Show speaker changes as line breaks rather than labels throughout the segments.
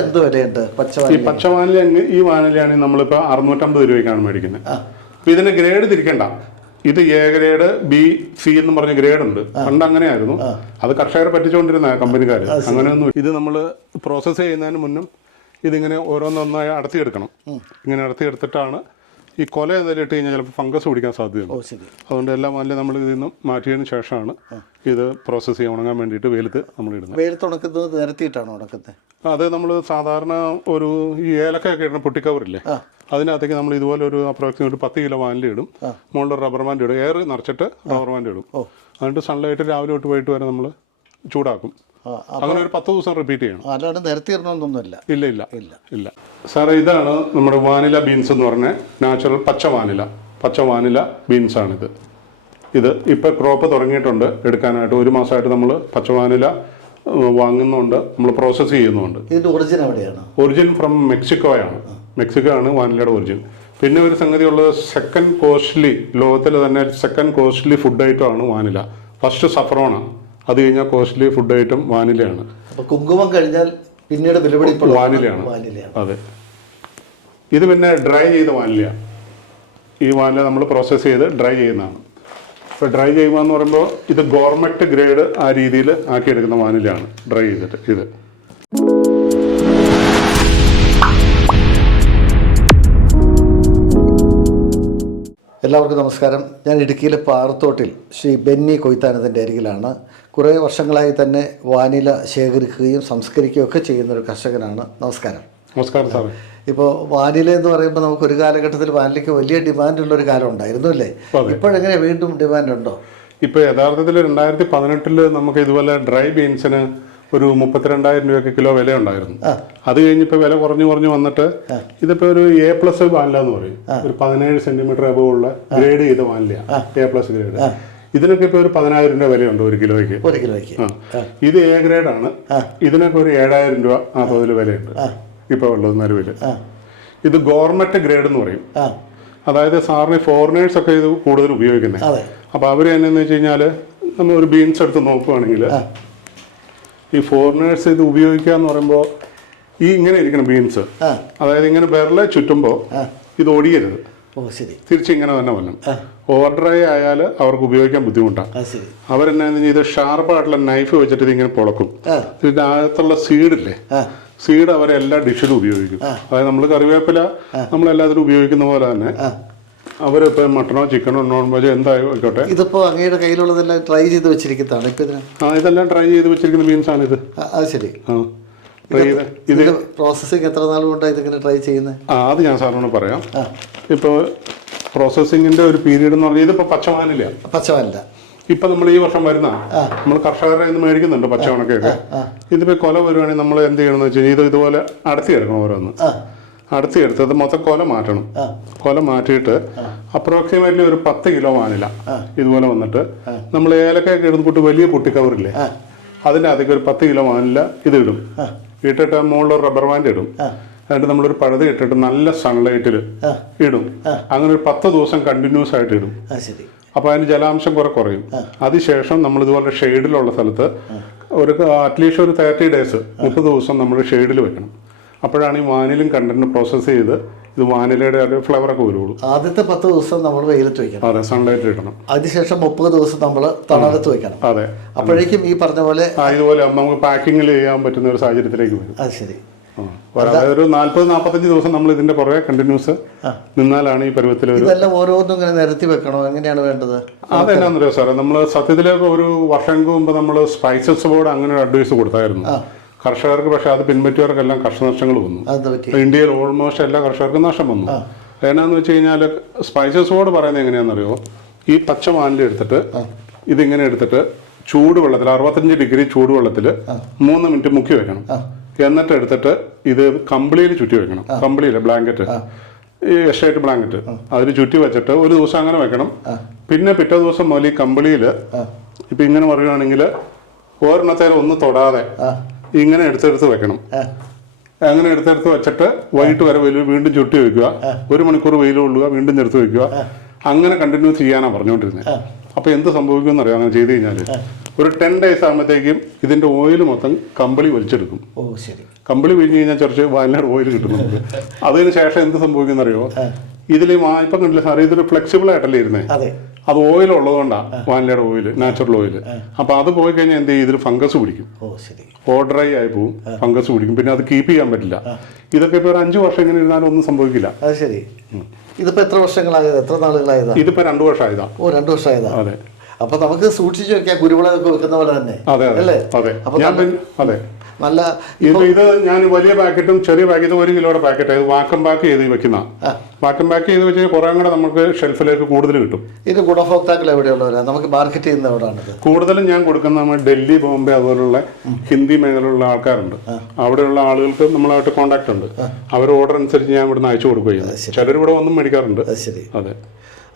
എന്ത് വിലയുണ്ട്
ഈ
പച്ചവാനി
പച്ച വാനില അങ്ങ് ഈ വാനിലയാണ് നമ്മളിപ്പോൾ അറുന്നൂറ്റമ്പത് രൂപയ്ക്കാണ് മേടിക്കുന്നത്. അപ്പൊ ഇതിന് ഗ്രേഡ് തിരിക്കണ്ട. ഇത് എ ഗ്രേഡ് ബി സി എന്ന് പറഞ്ഞ ഗ്രേഡ് ഉണ്ട് പണ്ട് അങ്ങനെയായിരുന്നു. അത് കർഷകരെ പറ്റിച്ചുകൊണ്ടിരുന്ന കമ്പനിക്കാർ അങ്ങനെയൊന്നും ഇത് നമ്മൾ പ്രോസസ്സ് ചെയ്യുന്നതിന് മുന്നും ഇതിങ്ങനെ ഓരോന്നൊന്നായി അടത്തിയെടുക്കണം ഇങ്ങനെ അടത്തിയെടുത്തിട്ടാണ് ഈ കൊല എന്തെങ്കിലും ഇട്ട് കഴിഞ്ഞാൽ ചിലപ്പോൾ ഫംഗസ് പിടിക്കാൻ സാധ്യതയുണ്ട്. അതുകൊണ്ട് എല്ലാം വാനില നമ്മൾ ഇതിൽ നിന്നും മാറ്റിയതിന് ശേഷമാണ് ഇത് പ്രോസസ്സ് ചെയ്യാൻ ഉണങ്ങാൻ വേണ്ടിയിട്ട് വെയിലത്ത് നമ്മൾ ഇടുന്നത്.
വെയിലത്ത് ഉണക്കുന്നത് നിരത്തിയിട്ടാണോ ഉണക്കുന്നത്
അത് നമ്മൾ സാധാരണ ഒരു ഈ ഏലക്കയൊക്കെ ഇടുന്ന പൊട്ടിക്കവറില്ലേ അതിനകത്തേക്ക് നമ്മൾ ഇതുപോലെ ഒരു അപ്രോക്സിമേറ്റ് ഒരു പത്ത് കിലോ വാനില ഇടും. മുകളിൽ റബ്ബർ ബാൻഡ് ഇടും. എയർ നിറച്ചിട്ട് റബ്ബർ ബാൻഡ് ഇടും. എന്നിട്ട് സൺലൈറ്റ് രാവിലെ തൊട്ട് പോയിട്ട് വരെ നമ്മൾ ചൂടാക്കും. അങ്ങനെ ഒരു പത്ത് ദിവസം റിപ്പീറ്റ് ചെയ്യണം.
അല്ലാണ്ട് നിരത്തിയിടണമെന്നൊന്നുമില്ല
ഇല്ല ഇല്ല. ഇല്ല. ഇല്ല. സാറേ ഇതാണ് നമ്മുടെ വാനില ബീൻസ് എന്ന് പറഞ്ഞ നാച്ചുറൽ പച്ച വാനില. പച്ച വാനില ബീൻസ് ആണിത്. ഇത് ഇപ്പം ക്രോപ്പ് തുടങ്ങിയിട്ടുണ്ട്. എടുക്കാനായിട്ട് ഒരു മാസമായിട്ട് നമ്മൾ പച്ച വാനില വാങ്ങുന്നുണ്ട്. നമ്മൾ പ്രോസസ്സ് ചെയ്യുന്നുണ്ട്.
ഇതിന്റെ ഒറിജിൻ എവിടെയാണ്?
Origin from മെക്സിക്കോയാണ്. മെക്സിക്കോ ആണ് വാനിലയുടെ ഒറിജിൻ പിന്നെ ഒരു സംഗതി ഉള്ളത് സെക്കൻഡ് കോസ്റ്റ്ലി ലോകത്തിലെ തന്നെ സെക്കൻഡ് കോസ്റ്റ്ലി ഫുഡ് ഐറ്റം ആണ് വാനില. ഫസ്റ്റ് സഫറോണ അത് കഴിഞ്ഞാൽ കോസ്റ്റ്ലി ഫുഡ് ഐറ്റം വാനിലയാണ്.
കുങ്കുമം കഴിഞ്ഞാൽ പിന്നീട് വിലപിടി
വാനിലയാണ്.
വാനിലയാണ്.
അതെ. ഇത് പിന്നെ ഡ്രൈ ചെയ്ത വാനില ഈ വാനില നമ്മൾ പ്രോസസ്സ് ചെയ്ത് ഡ്രൈ ചെയ്യുന്നതാണ്. ഇപ്പോൾ ഡ്രൈ ചെയ്യുക എന്ന് പറയുമ്പോൾ ഇത് ഗോർമെറ്റ് ഗ്രേഡ് ആ രീതിയിൽ ആക്കിയെടുക്കുന്ന വാനിലയാണ് ഡ്രൈ ചെയ്തിട്ട് ഇത്.
എല്ലാവർക്കും നമസ്കാരം. ഞാൻ ഇടുക്കിയിലെ പാറത്തോട്ടിൽ ശ്രീ ബെന്നി കൊയ്ത്താനത്തിന്റെ അരികിലാണ് കുറേ വർഷങ്ങളായി തന്നെ വാനില ശേഖരിക്കുകയും സംസ്കരിക്കുകയും ഒക്കെ ചെയ്യുന്ന ഒരു കർഷകനാണ്. നമസ്കാരം.
നമസ്കാരം സാർ
ഇപ്പോൾ വാനില എന്ന് പറയുമ്പോൾ നമുക്ക് ഒരു കാലഘട്ടത്തിൽ വാനിലയ്ക്ക് വലിയ ഡിമാൻഡ് ഉള്ള ഒരു കാലം ഉണ്ടായിരുന്നു അല്ലേ. ഇപ്പോഴെങ്ങനെ വീണ്ടും ഡിമാൻഡ് ഉണ്ടോ
ഇപ്പോൾ യഥാർത്ഥത്തിൽ രണ്ടായിരത്തി പതിനെട്ടിൽ നമുക്ക് ഇതുപോലെ ഡ്രൈ ബീൻസിന് ഒരു മുപ്പത്തിരണ്ടായിരം രൂപയ്ക്ക് കിലോ വില ഉണ്ടായിരുന്നു അത് കഴിഞ്ഞിപ്പോൾ വില കുറഞ്ഞു കുറഞ്ഞു വന്നിട്ട് ഇതിപ്പോൾ ഒരു എ പ്ലസ് വാനില എന്ന് പറയും. ഒരു പതിനേഴ് സെന്റിമീറ്റർ അബവ് ഉള്ള ഗ്രേഡ് ചെയ്ത വാനില എ പ്ലസ് ഗ്രേഡ്. ഇതിനൊക്കെ ഇപ്പോൾ ഒരു പതിനായിരം രൂപ വിലയുണ്ട് ഒരു കിലോയ്ക്ക്.
ഒരു കിലോയ്ക്ക്.
ഇത് എ ഗ്രേഡ് ആണ്. ഇതിനൊക്കെ ഒരു ഏഴായിരം രൂപ ആ. തോതിൽ വിലയുണ്ട് ഇപ്പോൾ ഉള്ളത് നിലവിൽ ഇത് ഗോർമെറ്റ് ഗ്രേഡ് എന്ന് പറയും. അതായത് സാറിന് ഫോറിനേഴ്സ് ഒക്കെ ഇത് കൂടുതൽ ഉപയോഗിക്കുന്നത്.
അപ്പൊ
അപ്പോൾ അവർ എന്നു വെച്ച് കഴിഞ്ഞാൽ നമ്മൾ ഒരു ബീൻസ് എടുത്ത് നോക്കുവാണെങ്കിൽ ഈ ഫോറിനേഴ്സ് ഇത് ഉപയോഗിക്കുക എന്ന് പറയുമ്പോൾ ഈ ഇങ്ങനെ ഇരിക്കണം ബീൻസ്. അതായത് ഇങ്ങനെ വിരലെ ചുറ്റുമ്പോൾ ഇത് ഒടിയരുത്.
ഓ ശരി.
തിരിച്ചിങ്ങനെ തന്നെ വരണം ഓവർ ഡ്രൈ ആയാൽ അവർക്ക് ഉപയോഗിക്കാൻ ബുദ്ധിമുട്ടാണ് അവരെന്നാന്ന് ഇത് ഷാർപ്പായിട്ടുള്ള നൈഫ് വെച്ചിട്ട് ഇതിങ്ങനെ പൊളക്കും.
ഇതിന്റെ
അകത്തുള്ള സീഡില്ലേ
ഇല്ലേ?
സീഡ് അവർ എല്ലാ ഡിഷിലും ഉപയോഗിക്കും. അതായത് നമ്മൾ കറിവേപ്പില നമ്മൾ എല്ലാത്തിലും ഉപയോഗിക്കുന്ന പോലെ തന്നെ അവരിപ്പോ മട്ടണോ ചിക്കനോ നോൺ വെജോ എന്തായിക്കോട്ടെ
ഇതിപ്പോ അങ്ങയുടെ കയ്യിലുള്ളതെല്ലാം ട്രൈ ചെയ്ത് വെച്ചിരിക്കുന്നതാണ് ഇപ്പൊ
ആ ഇതെല്ലാം ട്രൈ ചെയ്ത് വെച്ചിരിക്കുന്ന മീൻസ് ആണ് ഇത്
അത് ശരി.
ആ. ഇത്
പ്രോസസ്സിങ് എത്ര നാൾ കൊണ്ടാണ് ഇതിങ്ങനെ ട്രൈ ചെയ്യുന്നത്
ആ അത് ഞാൻ സാറിനോട് പറയാം. ഇപ്പോൾ പ്രോസസ്സിങ്ങിന്റെ ഒരു പീരീഡ് എന്ന് പറഞ്ഞാൽ ഇതിപ്പോൾ പച്ചവാനില്ല.
പച്ചവാനില്ല.
ഇപ്പൊ നമ്മൾ ഈ വർഷം വരുന്ന നമ്മൾ കർഷകരുടെ നിന്ന് മേടിക്കുന്നുണ്ട് പച്ചവണക്കൊക്കെ. ഇതിപ്പോ കൊല വരുവാണെങ്കിൽ നമ്മൾ എന്ത് ചെയ്യണമെന്ന് വെച്ച് കഴിഞ്ഞാൽ ഇത് ഇതുപോലെ അടത്തിയെടുക്കണം ഓരോന്ന്.
ആ.
അത് മൊത്തം കൊല മാറ്റണം. കൊല മാറ്റിയിട്ട് അപ്രോക്സിമേറ്റ്ലി ഒരു പത്ത് കിലോ വാനില ഇതുപോലെ വന്നിട്ട് നമ്മൾ ഏലക്കൊക്കെ ഇടുന്ന കൂട്ട് വലിയ പൊട്ടിക്കവറില്ലേ. അതിന്റെ അകത്തേക്ക് ഒരു പത്ത് കിലോ വാനില ഇത് ഇടും ഇട്ടിട്ട് മുകളിൽ റബ്ബർ ബാൻഡ് ഇടും. എന്നിട്ട് നമ്മളൊരു പഴുത് ഇട്ടിട്ട് നല്ല സൺലൈറ്റിൽ ഇടും. അങ്ങനെ ഒരു പത്ത് ദിവസം കണ്ടിന്യൂസ് ആയിട്ട് ഇടും.
അപ്പൊ
അപ്പോൾ അതിന് ജലാംശം കുറെ കുറയും. അതിനുശേഷം നമ്മൾ ഇതുപോലെ ഷെയ്ഡിലുള്ള സ്ഥലത്ത് ഒരു അറ്റ്ലീസ്റ്റ് ഒരു തേർട്ടി ഡേയ്സ് മുപ്പത് ദിവസം നമ്മൾ ഷെയ്ഡിൽ വെക്കണം. അപ്പോഴാണ് ഈ വാനിലും കണ്ടന്റ് പ്രോസസ്സ് ചെയ്ത് ഇത് വാനിലയുടെ ഫ്ലവർ ഫ്ലേവറൊക്കെ വരുള്ളൂ.
ആദ്യത്തെ പത്ത് ദിവസം നമ്മൾ വെയിലത്ത് വെക്കണം.
അതെ സൺലൈറ്റ് ഇടണം.
അതിനുശേഷം മുപ്പത് ദിവസം നമ്മൾ തണലത്ത് വെക്കണം.
അതെ.
അപ്പോഴേക്കും ഈ പറഞ്ഞ പോലെ
ഇതുപോലെ നമുക്ക് പാക്കിങ്ങിൽ ചെയ്യാൻ പറ്റുന്ന ഒരു സാഹചര്യത്തിലേക്ക് വരും.
അത് ശരി.
ഒരു നാൽപ്പത് നാൽപ്പത്തഞ്ച് ദിവസം നമ്മൾ ഇതിന്റെ പുറകെ കണ്ടിന്യൂസ് നിന്നാലാണ് ഈ പരുവത്തിൽ ഒരു
ഇതെല്ലാം ഓരോന്നും ഇങ്ങനെ നിരത്തി വെക്കണോ? എങ്ങനെയാണ് വേണ്ടത്?
അതെന്നാന്നറിയോ സാറേ? നമ്മൾ സത്യത്തിലേക്ക് ഒരു വർഷം മുമ്പ് നമ്മൾ സ്പൈസസ് ബോർഡ് അങ്ങനെ ഒരു അഡ്വൈസ് കൊടുത്തായിരുന്നു. കർഷകർക്ക് പക്ഷെ അത് പിൻപറ്റിയവർക്കെല്ലാം കർഷനഷ്ടങ്ങൾ വന്നു. ഇന്ത്യയിൽ ഓൾമോസ്റ്റ് എല്ലാ കർഷകർക്കും നഷ്ടം വന്നു. എന്നാന്ന് വെച്ച് കഴിഞ്ഞാൽ സ്പൈസസ് ബോർഡ് പറയുന്നത് എങ്ങനെയാണെന്നറിയോ ഈ പച്ച വാനില എടുത്തിട്ട് ഇതിങ്ങനെ എടുത്തിട്ട് ചൂടുവെള്ളത്തിൽ അറുപത്തഞ്ച് ഡിഗ്രി ചൂടുവെള്ളത്തിൽ മൂന്ന് മിനിറ്റ് മുക്കി വെക്കണം. എന്നിട്ട് എടുത്തിട്ട് ഇത് കമ്പിളിയിൽ ചുറ്റി വെക്കണം. കമ്പിളിയിൽ ബ്ലാങ്കറ്റ്. ഈ എസ്റ്റേറ്റ് ബ്ലാങ്കറ്റ്. അതിൽ ചുറ്റി വെച്ചിട്ട് ഒരു ദിവസം അങ്ങനെ വെക്കണം. പിന്നെ പിറ്റേ ദിവസം മുതൽ ഈ കമ്പിളിയിൽ ഇപ്പൊ ഇങ്ങനെ പറയുകയാണെങ്കിൽ ഒരെണ്ണത്തേലും ഒന്ന് തൊടാതെ ഇങ്ങനെ എടുത്തെടുത്ത് വെക്കണം. അങ്ങനെ എടുത്തെടുത്ത് വെച്ചിട്ട് വൈകിട്ട് വരെ വെയിൽ വീണ്ടും ചുട്ടി വെക്കുക. ഒരു മണിക്കൂർ വെയിൽ കൊള്ളുക വീണ്ടും നിർത്തി വെക്കുക. അങ്ങനെ കണ്ടിന്യൂ ചെയ്യാനാണ് പറഞ്ഞുകൊണ്ടിരുന്നത് അപ്പോൾ എന്ത് സംഭവിക്കുമെന്ന് അറിയാം അങ്ങനെ ചെയ്ത് കഴിഞ്ഞാൽ ഒരു ടെൻ ഡേയ്സ് ആകുമ്പോഴത്തേക്കും ഇതിന്റെ ഓയിൽ മൊത്തം കമ്പിളി വലിച്ചെടുക്കും.
ഓ ശരി.
കമ്പിളി പിഴിഞ്ഞ് കഴിഞ്ഞാൽ കുറച്ച് വാനിലയുടെ ഓയിൽ കിട്ടും നമുക്ക്. അതിന് ശേഷം എന്ത് സംഭവിക്കുന്ന അറിയോ? ഇതിൽ ഇപ്പം കണ്ടില്ല സാറേ ഇതൊരു ഫ്ലെക്സിബിൾ ആയിട്ടല്ലേ ഇരുന്നേ?
അതെ
ഓയിൽ ഉള്ളതുകൊണ്ടാണ് വാനിലയുടെ ഓയിൽ നാച്ചുറൽ ഓയിൽ അപ്പോൾ അത് പോയി കഴിഞ്ഞാൽ എന്ത് ചെയ്യും? ഇതിൽ ഫംഗസ് പിടിക്കും.
ഓ
ഡ്രൈ ആയി പോവും. ഫംഗസ് പിടിക്കും. പിന്നെ അത് കീപ്പ് ചെയ്യാൻ പറ്റില്ല. ഇതൊക്കെ ഇപ്പോൾ ഒരു അഞ്ച് വർഷം ഇങ്ങനെ ഇരുന്നാലും ഒന്നും സംഭവിക്കില്ല.
അത് ശരി. ഇതിപ്പോ എത്ര വർഷങ്ങളായത്? എത്ര നാളുകളായതാ?
ഇതിപ്പോ രണ്ട് വർഷമായതാ
ഓ രണ്ടു വർഷമായതാ
അതെ.
അപ്പൊ നമുക്ക് സൂക്ഷിച്ചു വെക്കാം. കുരുമുളകൊക്കെ വെക്കുന്ന പോലെ തന്നെ.
അതെ അതെ.
അല്ലേ?
അതെ. അതെ.
നല്ല
ഇത് ഞാൻ വലിയ പാക്കറ്റും ചെറിയ പാക്കറ്റും ഒരു കിലോയുടെ പാക്കറ്റ്. ഇത് വാക്കം പാക്ക് ചെയ്ത് വെക്കുന്ന. വാക്കം പാക്ക് ചെയ്ത് വെച്ച് കുറെ കൂടെ നമുക്ക് ഷെൽഫിലേക്ക് കൂടുതൽ കിട്ടും.
ഇത് ഗുണഭോക്താക്കൾ എവിടെയുള്ളവരാണ് നമുക്ക് മാർക്കറ്റ് ചെയ്യുന്ന എവിടെയാണ്
കൂടുതലും ഞാൻ കൊടുക്കുന്ന നമ്മൾ ഡൽഹി ബോംബെ അതുപോലുള്ള ഹിന്ദി മേഖലയിലുള്ള ആൾക്കാരുണ്ട്. അവിടെയുള്ള ആളുകൾക്ക് നമ്മളായിട്ട് കോണ്ടാക്ട് ഉണ്ട്. അവർ ഓർഡർ അനുസരിച്ച് ഞാൻ ഇവിടുന്ന് അയച്ചു കൊടുക്കുകയും ചിലർ ഇവിടെ വന്നും മേടിക്കാറുണ്ട്.
ശരി.
അതെ.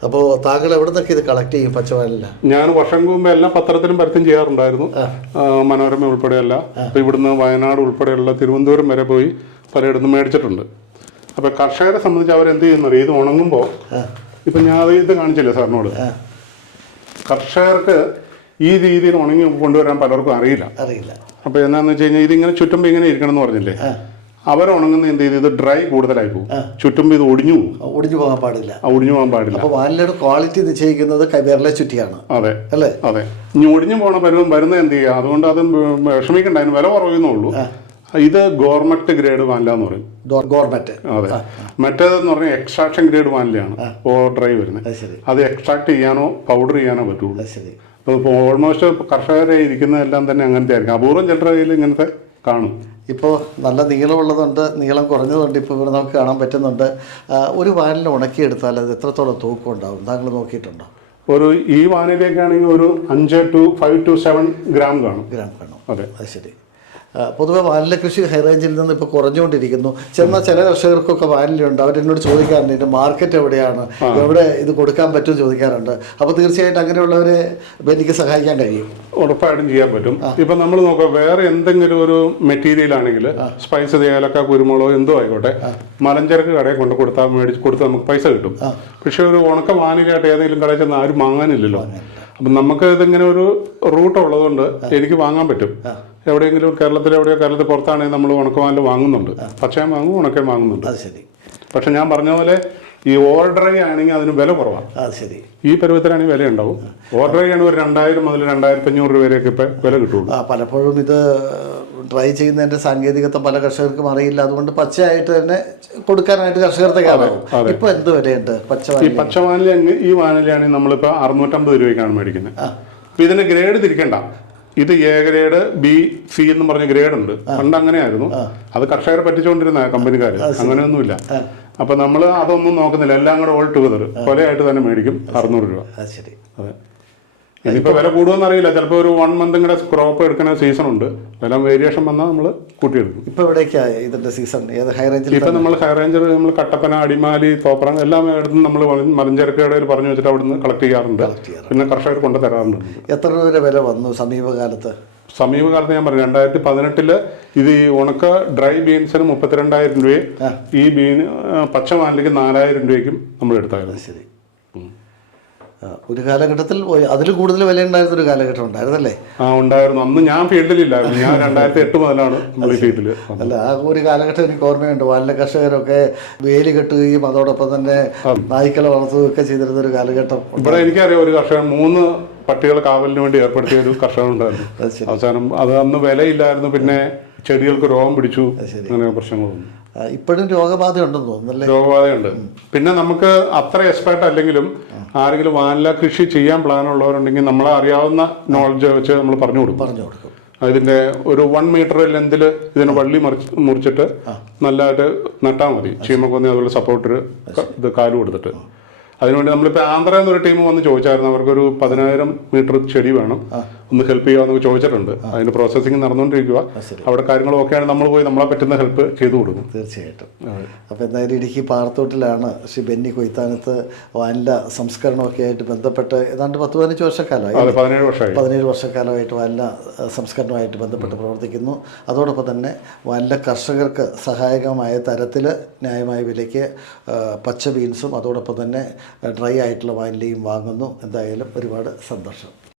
അപ്പോൾ താങ്കൾ എവിടെ നിന്നൊക്കെ ഇത് കളക്ട് ചെയ്യും പച്ചവാനില
ഞാൻ വർഷം മുമ്പ് എല്ലാം പത്രത്തിലും പരസ്യം ചെയ്യാറുണ്ടായിരുന്നു. മനോരമ ഉൾപ്പെടെയല്ല. അപ്പോൾ ഇവിടുന്ന് വയനാട് ഉൾപ്പെടെയുള്ള തിരുവനന്തപുരം വരെ പോയി പലയിടത്തും മേടിച്ചിട്ടുണ്ട്. അപ്പോൾ കർഷകരെ സംബന്ധിച്ച് അവരെന്ത് ചെയ്യുന്നറിയോ? ഇത് ഉണങ്ങുമ്പോൾ ഇപ്പം ഞാൻ അത് ഇത് കാണിച്ചില്ലേ സാറിനോട്? കർഷകർക്ക് ഈ രീതിയിൽ ഉണങ്ങി കൊണ്ടുവരാൻ പലർക്കും അറിയില്ല.
അറിയില്ല.
അപ്പോൾ എന്താണെന്ന് വെച്ച് കഴിഞ്ഞാൽ ഇതിങ്ങനെ ചുറ്റുമ്പോൾ ഇങ്ങനെ ഇരിക്കണം എന്ന് പറഞ്ഞില്ലേ അവരുണങ്ങുന്ന എന്ത് ചെയ്ത്? ഇത് ഡ്രൈ കൂടുതലായി പോകും. ചുറ്റും ഇത് ഒടിഞ്ഞു
ഒടിഞ്ഞു പോകാൻ പാടില്ല.
ഒടിഞ്ഞു പോകാൻ പാടില്ല.
അപ്പോൾ വാനിലയുടെ ക്വാളിറ്റി നിശ്ചയിക്കുന്നത് വിരലെ ചുറ്റിയാണ്.
അതെ.
അല്ലേ?
അതെ. ഇനി ഒടിഞ്ഞു പോണ പരുവം വരുന്നത് എന്ത് ചെയ്യുക? അതുകൊണ്ട് അത് വിഷമിക്കണ്ട. അതിന് വില കുറയുന്നുള്ളൂ ഇത് ഗോർമെറ്റ് ഗ്രേഡ് വാനില എന്ന് പറയും.
ഗവൺമെന്റ്
അതെ. മറ്റേതെന്ന് പറഞ്ഞാൽ എക്സ്ട്രാക്ഷൻ ഗ്രേഡ് വാനിലയാണ്. ഓ ഡ്രൈ വരുന്നത്.
അത്
എക്സ്ട്രാക്ട് ചെയ്യാനോ പൗഡർ ചെയ്യാനോ പറ്റുള്ളൂ. അപ്പോൾ ഓൾമോസ്റ്റ് കർഷകരെ ഇരിക്കുന്നതെല്ലാം തന്നെ അങ്ങനത്തെ ആയിരിക്കും അപൂർവം ചിലരുടെ കയ്യിൽ ഇങ്ങനത്തെ കാണും.
ഇപ്പോൾ നല്ല നീളമുള്ളതുണ്ട് നീളം കുറഞ്ഞതുണ്ട് ഇപ്പോൾ ഇവിടെ നമുക്ക് കാണാൻ പറ്റുന്നുണ്ട്. ഒരു വാനിൽ ഉണക്കിയെടുത്താൽ അത് എത്രത്തോളം തൂക്കം ഉണ്ടാവും? താങ്കൾ നോക്കിയിട്ടുണ്ടോ?
ഒരു ഈ വാനിലേക്കാണെങ്കിൽ ഒരു അഞ്ച് two five two seven gram കാണും.
ഗ്രാം കാണും.
അതെ.
അത് ശരി. പൊതുവെ വാനില കൃഷി ഹൈറേഞ്ചിൽ നിന്ന് ഇപ്പോൾ കുറഞ്ഞുകൊണ്ടിരിക്കുന്നു. ചെന്നാൽ ചില കർഷകർക്കൊക്കെ വാനിലുണ്ട് അവരെന്നോട് ചോദിക്കാറുണ്ട് ഇതിന്റെ മാർക്കറ്റ് എവിടെയാണ്? എവിടെ ഇത് കൊടുക്കാൻ പറ്റും? ചോദിക്കാറുണ്ട്. അപ്പോൾ തീർച്ചയായിട്ടും അങ്ങനെയുള്ളവരെ എനിക്ക് സഹായിക്കാൻ കഴിയും.
ഉറപ്പായിട്ടും ചെയ്യാൻ പറ്റും. ഇപ്പൊ നമ്മൾ നോക്കാം വേറെ എന്തെങ്കിലും ഒരു മെറ്റീരിയൽ ആണെങ്കിൽ സ്പൈസ് ഏലക്ക കുരുമുളക് എന്തോ ആയിക്കോട്ടെ മലഞ്ചരക്ക് കടയിൽ കൊണ്ട് കൊടുത്താൽ മേടിച്ച് കൊടുത്താൽ നമുക്ക് പൈസ കിട്ടും. പക്ഷെ ഒരു ഉണക്ക വാനിലായിട്ട് ഏതെങ്കിലും കടയിൽ ചെന്ന് ആരും വാങ്ങാനില്ലല്ലോ. അപ്പം നമുക്ക് ഇതിങ്ങനെ ഒരു റൂട്ട് ഉള്ളതുകൊണ്ട് എനിക്ക് വാങ്ങാൻ പറ്റും. എവിടെയെങ്കിലും കേരളത്തിൽ എവിടെയോ കേരളത്തിൽ പുറത്താണെങ്കിൽ നമ്മൾ ഉണക്കമാലിൽ വാങ്ങുന്നുണ്ട്. പച്ചയും വാങ്ങും ഉണക്കയും വാങ്ങുന്നുണ്ട്.
അത് ശരി.
പക്ഷെ ഞാൻ പറഞ്ഞ പോലെ ഈ ഓർഡർ ആണെങ്കിൽ അതിന് വില കുറവാണ്.
അത് ശരി.
ഈ പരുവത്തിലാണെങ്കിൽ വില ഉണ്ടാവും ഓർഡർ ആണ് ഒരു രണ്ടായിരം മുതൽ രണ്ടായിരത്തി അഞ്ഞൂറ് രൂപ വരെയൊക്കെ ഇപ്പം വില കിട്ടുള്ളൂ.
പലപ്പോഴും ഇത് ഡ്രൈ ചെയ്യുന്നതിന്റെ സാങ്കേതികത്വം പല കർഷകർക്കും അറിയില്ല. അതുകൊണ്ട് പച്ചയായിട്ട് തന്നെ കൊടുക്കാനായിട്ട് കർഷകർക്ക് കാണാം ഇപ്പൊ എന്ത് വിലയുണ്ട്? പച്ച
ഈ
വാനില
പച്ച വാനില അങ്ങ് ഈ വാനിലയാണെങ്കിൽ നമ്മളിപ്പോൾ അറുന്നൂറ്റമ്പത് രൂപയ്ക്കാണ് മേടിക്കുന്നത് അപ്പൊ ഇതിന് ഗ്രേഡ് തിരിക്കണ്ട. ഇത് എ ഗ്രേഡ് ബി സി എന്ന് പറഞ്ഞ ഗ്രേഡ് ഉണ്ട് പണ്ട് അങ്ങനെയായിരുന്നു. അത് കർഷകരെ പറ്റിച്ചുകൊണ്ടിരുന്ന കമ്പനിക്കാർ അങ്ങനെയൊന്നുമില്ല. അപ്പൊ നമ്മൾ അതൊന്നും നോക്കുന്നില്ല. എല്ലാം കൂടെ ഓൾ ടുഗദർ. കൊലയായിട്ട് തന്നെ മേടിക്കും. അറുന്നൂറ് രൂപ.
ശരി.
അതെ. ഇനിയിപ്പോൾ വില കൂടുമെന്ന് അറിയില്ല ചിലപ്പോൾ ഒരു വൺ മന്തും കൂടെ ക്രോപ്പ് എടുക്കുന്ന സീസൺ ഉണ്ട്. വില വേരിയേഷൻ വന്നാൽ നമ്മൾ കൂട്ടിയെടുക്കും.
ഇപ്പൊ എവിടേക്കാ ഇതിന്റെ സീസൺ ഏത് ഹൈ റേഞ്ചിൽ
ഇപ്പം നമ്മൾ ഹൈ റേഞ്ച് നമ്മൾ കട്ടപ്പന അടിമാലി തോപ്രാൻ എല്ലാം ഇടത്തും നമ്മൾ മലഞ്ചരക്കടയിൽ പറഞ്ഞു വെച്ചിട്ട് അവിടുന്ന് കളക്ട് ചെയ്യാറുണ്ട്. പിന്നെ കർഷകർ കൊണ്ട് തരാറുണ്ട്.
എത്ര രൂപ വരെ വില വന്നു സമീപകാലത്ത്?
സമീപകാലത്ത് ഞാൻ പറഞ്ഞു രണ്ടായിരത്തി പതിനെട്ടിൽ ഇത് ഈ ഉണക്ക ഡ്രൈ ബീൻസിന് മുപ്പത്തിരണ്ടായിരം രൂപയും ഈ ബീൻ പച്ച വാനിലേക്ക് നാലായിരം രൂപയ്ക്കും നമ്മൾ എടുത്തായിരുന്നു.
ശരി. ഒരു കാലഘട്ടത്തിൽ അതിൽ കൂടുതൽ വില ഉണ്ടായിരുന്ന ഒരു കാലഘട്ടം ഉണ്ടായിരുന്നല്ലേ?
ആ ഉണ്ടായിരുന്നു. അന്ന് ഞാൻ ഫീൽഡിലില്ലായിരുന്നു. ഞാൻ രണ്ടായിരത്തി എട്ട് മുതലാണ് നമ്മൾ ഈ ഫീൽഡിൽ
അല്ല ആ ഒരു കാലഘട്ടം എനിക്ക് ഓർമ്മയുണ്ട്. വാലിലെ കർഷകരൊക്കെ വേലി കെട്ടുകയും അതോടൊപ്പം തന്നെ നായ്ക്കളെ വളർത്തുകയും ഒക്കെ ചെയ്തിരുന്ന ഒരു കാലഘട്ടം
ഇവിടെ എനിക്കറിയാം ഒരു കർഷകൻ മൂന്ന് പട്ടികൾ കാവലിന് വേണ്ടി ഏർപ്പെടുത്തിയ ഒരു കർഷകൻ ഉണ്ടായിരുന്നു. അവസാനം അത് അന്ന് വിലയില്ലായിരുന്നു. പിന്നെ ചെടികൾക്ക് രോഗം പിടിച്ചു അങ്ങനെ
പ്രശ്നങ്ങളൊന്നും ഇപ്പോഴും രോഗബാധ ഉണ്ടെന്ന് തോന്നുന്നല്ലേ
രോഗബാധയുണ്ട്. പിന്നെ നമുക്ക് അത്ര എക്സ്പേർട്ട് അല്ലെങ്കിലും ആരെങ്കിലും വാനില കൃഷി ചെയ്യാൻ പ്ലാൻ ഉള്ളവരുണ്ടെങ്കിൽ നമ്മളെ അറിയാവുന്ന നോളജ് വെച്ച് നമ്മൾ പറഞ്ഞു കൊടുക്കും.
പറഞ്ഞു കൊടുക്കും.
ഇതിന്റെ ഒരു വൺ മീറ്റർ ലെന്തിൽ ഇതിന് വള്ളി മറിച്ച് മുറിച്ചിട്ട് നല്ലതായിട്ട് നട്ടാൽ മതി. ചീമക്കൊന്നി അതുപോലെ സപ്പോർട്ട് ഇത് കാൽ കൊടുത്തിട്ട്. അതിനുവേണ്ടി നമ്മളിപ്പോൾ ആന്ധ്ര എന്നൊരു ടീം വന്ന് ചോദിച്ചായിരുന്നു അവർക്കൊരു പതിനായിരം മീറ്റർ ചെടി വേണം. ഒന്ന് ഹെൽപ്പ് ചെയ്യാമെന്നൊക്കെ ചോദിച്ചിട്ടുണ്ട്. അതിന്റെ പ്രോസസ്സിംഗ് നടന്നുകൊണ്ടിരിക്കുക അവിടെ കാര്യങ്ങൾ ആണ് നമ്മൾ പോയി നമ്മളെ പറ്റുന്ന ഹെൽപ്പ് ചെയ്തു കൊടുക്കും.
തീർച്ചയായിട്ടും. അപ്പോൾ എന്തായാലും ഇടുക്കി പാറത്തോട്ടിലാണ് ശ്രീ ബെന്നി കൊയ്ത്താനത്ത് വാനില സംസ്കരണമൊക്കെ ആയിട്ട് ബന്ധപ്പെട്ട് ഏതാണ്ട് പത്ത് പതിനഞ്ച് വർഷക്കാലമായി.
പതിനേഴ് വർഷമായി.
പതിനേഴ് വർഷക്കാലമായിട്ട് വാനില സംസ്കരണമായിട്ട് ബന്ധപ്പെട്ട് പ്രവർത്തിക്കുന്നു. അതോടൊപ്പം തന്നെ വാനില കർഷകർക്ക് സഹായകമായ തരത്തിൽ ന്യായമായ വിലയ്ക്ക് പച്ച ബീൻസും അതോടൊപ്പം തന്നെ ഡ്രൈ ആയിട്ടുള്ള വാനിലയും വാങ്ങുന്നു. എന്തായാലും ഒരുപാട് സന്തോഷം.